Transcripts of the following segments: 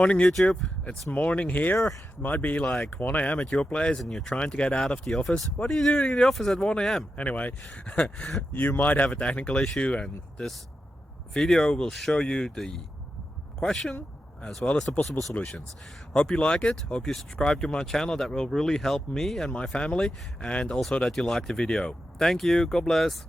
Morning YouTube, it's morning here. It might be like 1 a.m. at your place and you're trying to get out of the office. What are you doing in the office at 1 a.m.? Anyway, you might have a technical issue and this video will show you the question as well as the possible solutions. Hope you like it, hope you subscribe to my channel. That will really help me and my family, and also that you like the video. Thank you, God bless.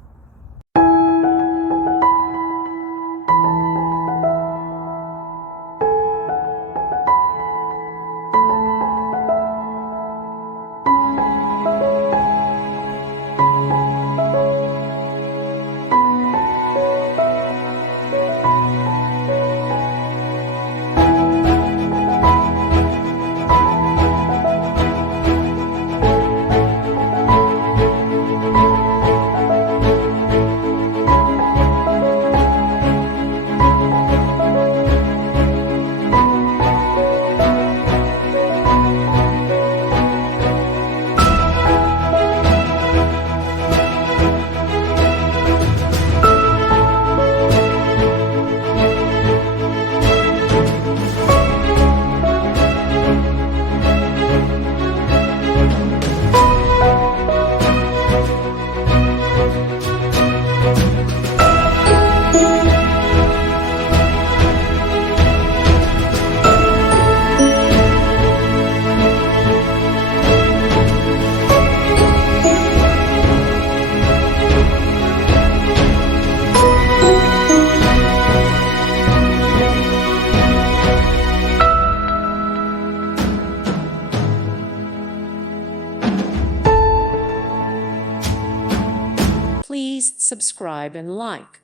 Please subscribe and like.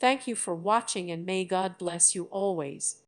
Thank you for watching, and may God bless you always.